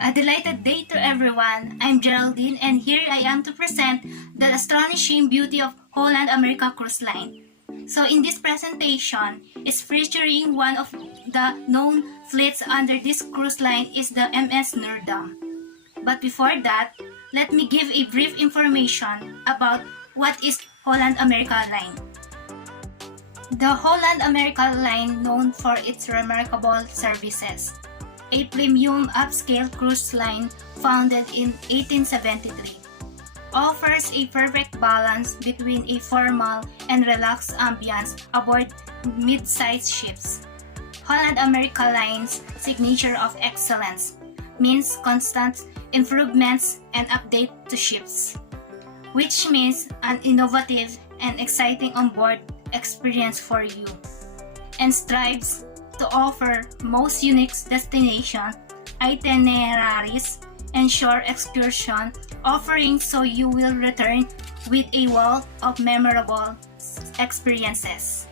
A delighted day to everyone. I'm Geraldine and here I am to present the astonishing beauty of Holland America Cruise Line. So in this presentation, is featuring one of the known fleets under this cruise line is the MS Noordam. But before that, let me give a brief information about what is Holland America Line. The Holland America Line, known for its remarkable services, a premium upscale cruise line founded in 1873, offers a perfect balance between a formal and relaxed ambience aboard mid-sized ships. Holland America Line's signature of excellence means constant improvements and update to ships, which means an innovative and exciting onboard experience for you, and strives to offer most unique destination, itineraries, and shore excursion offerings so you will return with a wealth of memorable experiences.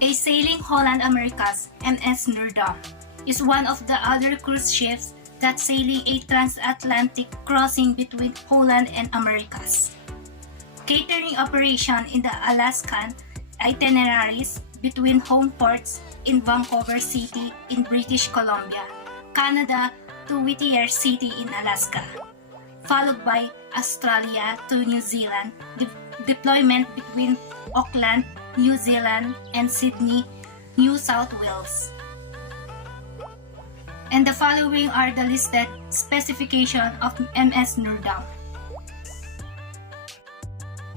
A sailing Holland America's MS Noordam is one of the other cruise ships that sailing a transatlantic crossing between Holland and Americas, catering operation in the Alaskan itineraries between home ports in Vancouver City in British Columbia, Canada to Whittier City in Alaska, followed by Australia to New Zealand, deployment between Auckland, New Zealand and Sydney, New South Wales. And the following are the listed specifications of MS Noordam.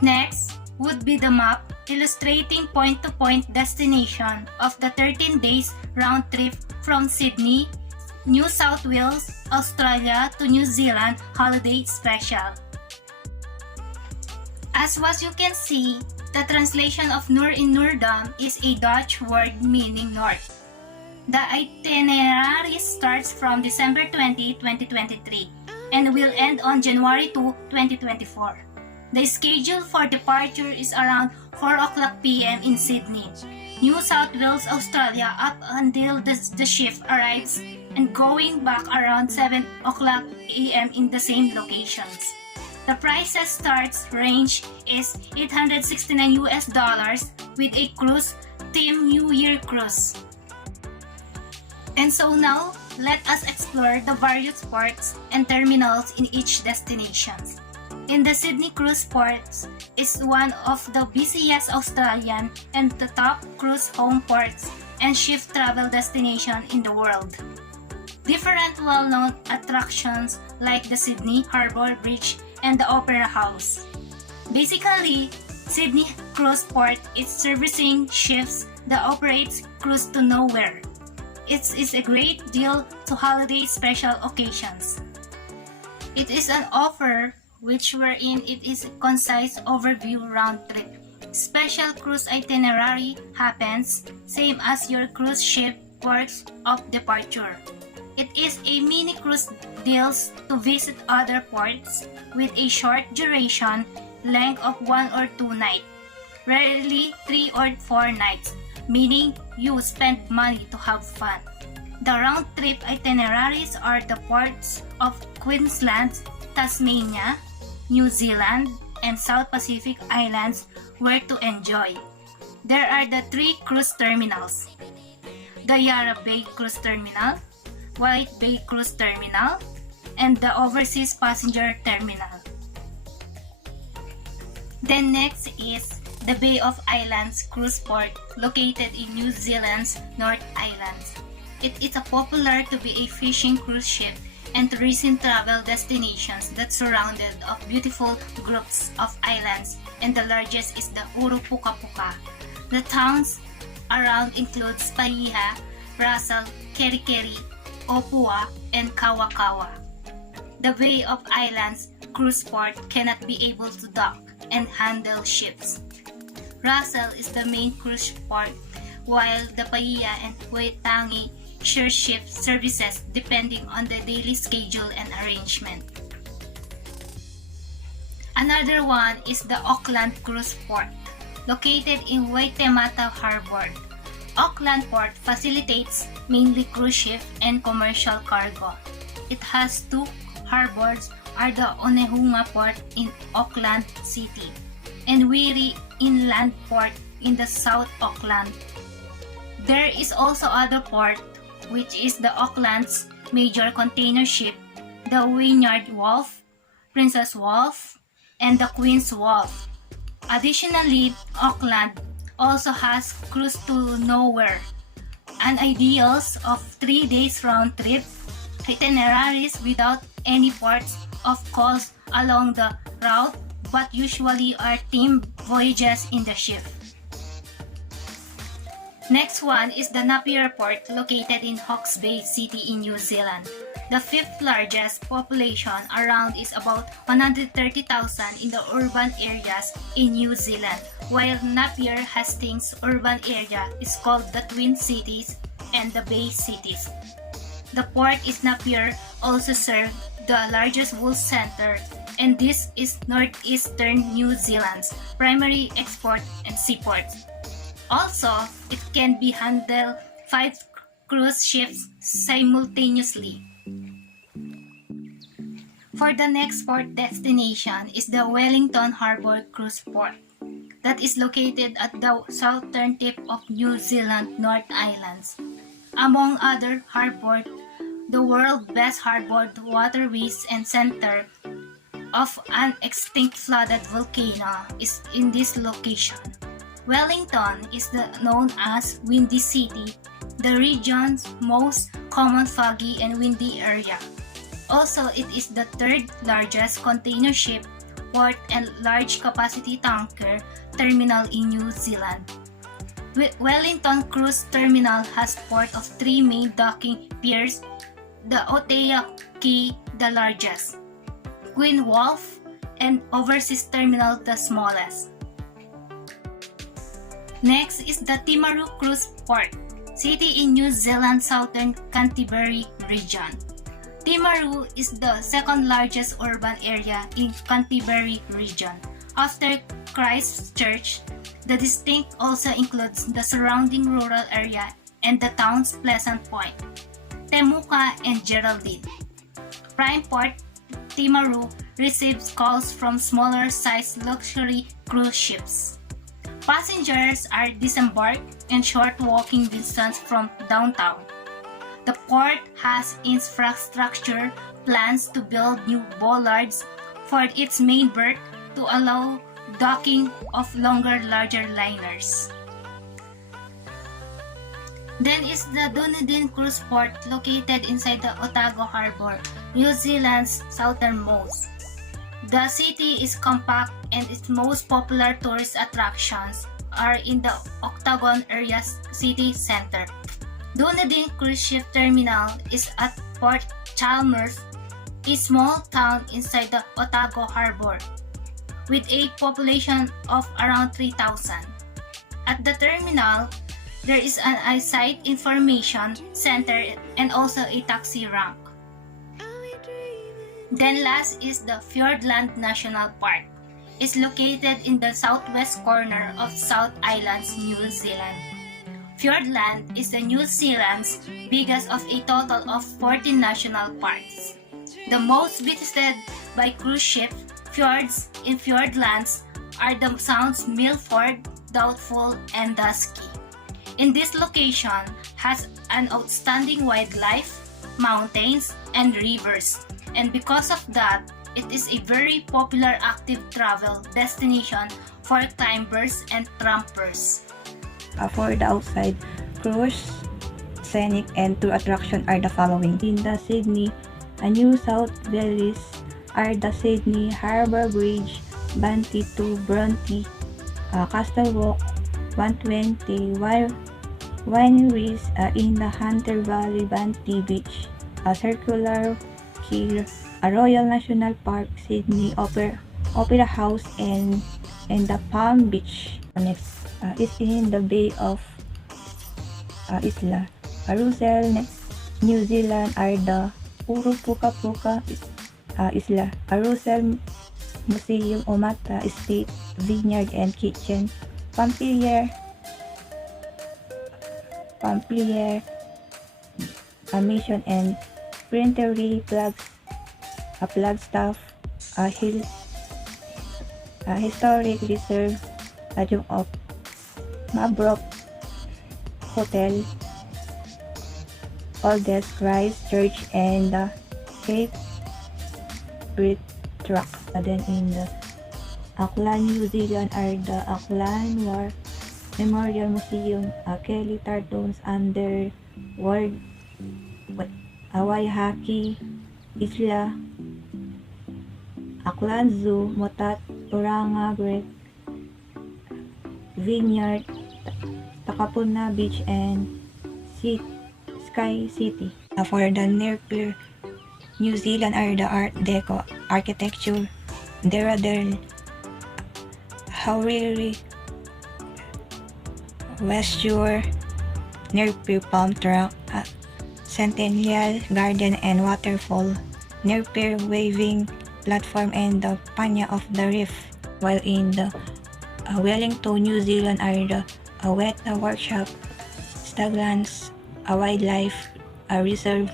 Next would be the map illustrating point-to-point destination of the 13 days round trip from Sydney, New South Wales, Australia to New Zealand holiday special. As what you can see, the translation of Noor in Noordam is a Dutch word meaning north. The itinerary starts from December 20, 2023 and will end on January 2, 2024. The schedule for departure is around 4 o'clock p.m. in Sydney, New South Wales, Australia up until the ship arrives and going back around 7 o'clock a.m. in the same locations. The prices starts range is $869 with a cruise theme New Year cruise. And so now, let us explore the various ports and terminals in each destination. In the Sydney Cruise Ports is one of the busiest Australian and the top cruise home ports and ship travel destination in the world. Different well-known attractions like the Sydney Harbour Bridge and the Opera House. Basically, Sydney Cruise Port is servicing ships that operates cruise to nowhere. It is a great deal to holiday special occasions. It is an offer wherein it is a concise overview round trip. Special cruise itinerary happens same as your cruise ship ports of departure. It is a mini cruise deals to visit other ports with a short duration length of 1 or 2 nights, rarely 3 or 4 nights, meaning you spend money to have fun. The round trip itineraries are the ports of Queensland, Tasmania, New Zealand, and South Pacific Islands where to enjoy. There are the 3 cruise terminals: the Yarra Bay Cruise Terminal, White Bay Cruise Terminal, and the Overseas Passenger Terminal. Then next is the Bay of Islands Cruise Port located in New Zealand's North Island. It is a popular to be a fishing cruise ship and tourism travel destinations that surrounded of beautiful groups of islands, and the largest is the Urupukapuka. The towns around includes Pahiha, Russell, Kerikeri, Opua, and Kawakawa. The Bay of Islands cruise port cannot be able to dock and handle ships. Russell is the main cruise port, while the Pahiha and Waitangi share ship services depending on the daily schedule and arrangement. Another one is the Auckland Cruise Port, located in Waitemata Harbor. Auckland Port facilitates mainly cruise ship and commercial cargo. it has two harbors are the Onehunga Port in Auckland City and Wiri Inland Port in the South Auckland. There is also other port which is the Auckland's major container ship, the Wynyard Wharf, Princess Wharf, and the Queen's Wharf. Additionally, Auckland also has cruise to nowhere, an ideals of 3 days round trip itineraries without any ports of calls along the route, but usually are team voyages in the ship. Next one is the Napier Port located in Hawke's Bay City in New Zealand. The fifth largest population around is about 130,000 in the urban areas in New Zealand, while Napier Hastings urban area is called the Twin Cities and the Bay Cities. The port is Napier also serves the largest wool center, and this is northeastern New Zealand's primary export and seaport. Also, it can be handle 5 cruise ships simultaneously. For the next port destination is the Wellington Harbour Cruise Port that is located at the southern tip of New Zealand North Islands. Among other harbours, the world's best harbour waterways and center of an extinct flooded volcano is in this location. Wellington is known as Windy City, the region's most common foggy and windy area. Also, it is the third largest container ship port and large capacity tanker terminal in New Zealand. Wellington Cruise Terminal has port of 3 main docking piers, the Otea Quay the largest, Queen Wharf, and Overseas Terminal the smallest. Next is the Timaru Cruise Port, city in New Zealand's southern Canterbury region. Timaru is the second largest urban area in Canterbury region. After Christchurch, the district also includes the surrounding rural area and the towns Pleasant Point, Temuka, and Geraldine. Prime Port Timaru receives calls from smaller-sized luxury cruise ships. Passengers are disembarked in short walking distance from downtown. The port has infrastructure plans to build new bollards for its main berth to allow docking of larger liners. Then is the Dunedin Cruise Port located inside the Otago Harbour, New Zealand's southernmost. The city is compact and its most popular tourist attractions are in the Octagon area's city center. Dunedin Cruise Ship Terminal is at Port Chalmers, a small town inside the Otago Harbour, with a population of around 3,000. At the terminal, there is an eyesight information center and also a taxi rank. Then last is the Fiordland National Park. It's located in the southwest corner of South Islands, New Zealand. Fiordland is New Zealand's biggest of a total of 14 national parks. The most visited by cruise ship fjords in Fiordlands are the sounds Milford, Doubtful, and Dusky. In this location has an outstanding wildlife, mountains, and rivers, and because of that, it is a very popular active travel destination for climbers and trampers. For the outside cruise, scenic, and tour attraction are the following. In the Sydney, New South Wales are the Sydney Harbour Bridge, Banty to Bronte, Castle Walk, 120 wineries in the Hunter Valley, Banty Beach, a circular quay, a Royal National Park, Sydney Opera House, and the Palm Beach. Next is in the Bay of Isla Carousel. Next, New Zealand are the Puka Isla Carousel, Museum, Omata Estate, Vineyard and Kitchen, Pampilier, Mission, and Itinerary, Flagstaff, Historic Reserve, Duke of Marbrook Hotel, Oldest Christ Church, and the Cape Breed Truck. Then in the Auckland, New Zealand are the Auckland War Memorial Museum, Kelly Tartons Underworld, Waihaki Isla, Auckland Zoo, Motat, Uranga Great Vineyard, Takapuna Beach, and Sky City. For the near peer, New Zealand are the Art Deco architecture, Derradale, Hauriri, West Shore, near peer Palm Truck, Centennial Garden and Waterfall, near peer Waving Platform, and the Panya of the Reef. While in the Wellington, New Zealand are the Weta Workshop, Staglands, a Wildlife Reserve,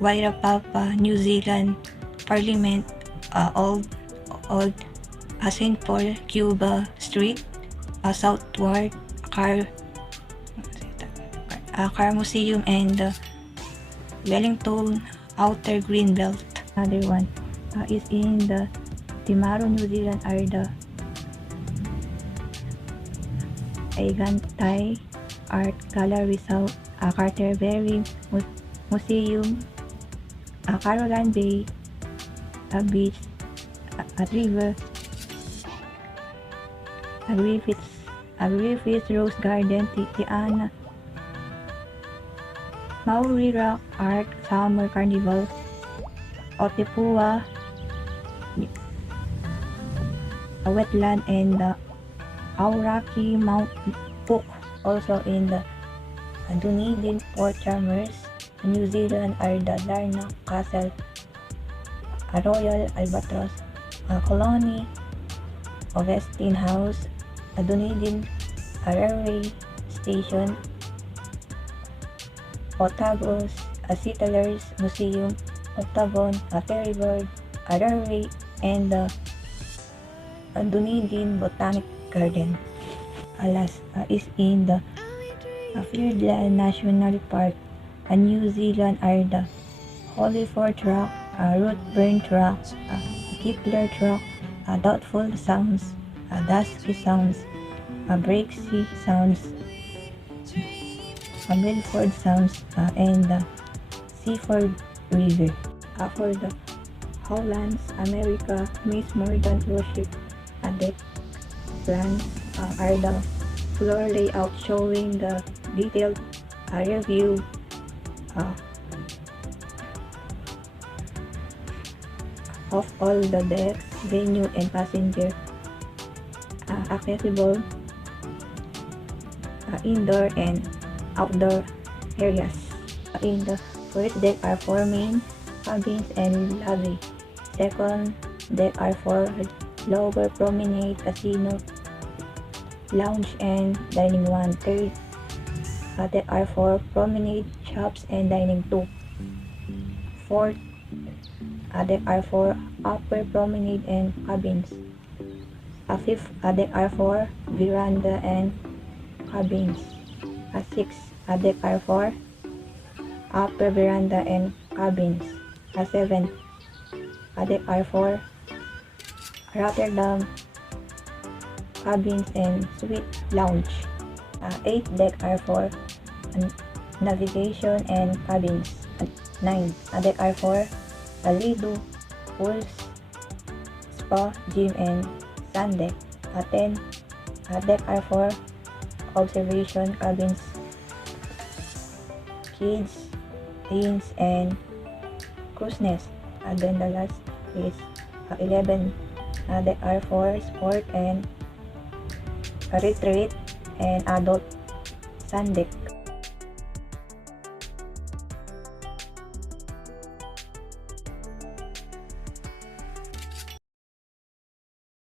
Wairapapa, New Zealand, Parliament, Old St. Paul, Cuba Street, Southward, Car Museum, and Wellington Outer Greenbelt. Another one is in the Timaru, New Zealand are the Aigantai Art Gallery, South Carterbury Museum, Caroline Bay, Beach, Griffiths Rose Garden, Tiana, Maori Rock Art Summer Carnival, Otepua, a wetland, and the Auraki Mount Cook. Also in the Dunedin Port Chalmers, New Zealand are the Larnaca Castle, Royal Albatross, Colony, Augustine House, Dunedin Railway Station, Otago's Settlers Museum, Otagon, Ferryboard, Railway, and the Dunedin Botanic Garden. Alas is in the Fiordland National Park, New Zealand are the Hollyford Rock, Rootburn Rock, Kepler Rock, Doubtful Sounds, Dusky Sounds, Breaksea Sounds, Milford Sounds, and the Seaford River. For the Hollands, America, Miss Morgan Worship, deck plans are the floor layout showing the detailed review of all the decks, venue, and passenger accessible indoor and outdoor areas. In the first deck are 4 main cabins and lobby. Second deck are 4 lower promenade, casino, lounge, and dining 1. Third deck are 4 promenade, shops, and dining 2. Fourth deck are 4 upper promenade and cabins. Fifth deck are 4 veranda and cabins. Sixth deck are 4 upper veranda and cabins. Seventh deck are 4 Rotterdam cabins and suite lounge. 8th deck are 4 navigation and cabins. 9th deck are 4 Lido, pools, spa, gym, and sun deck. 10th deck are 4 observation cabins, kids, teens, and cruise nest. And then the last is 11 deck are 4 sport and retreat and adult sun deck.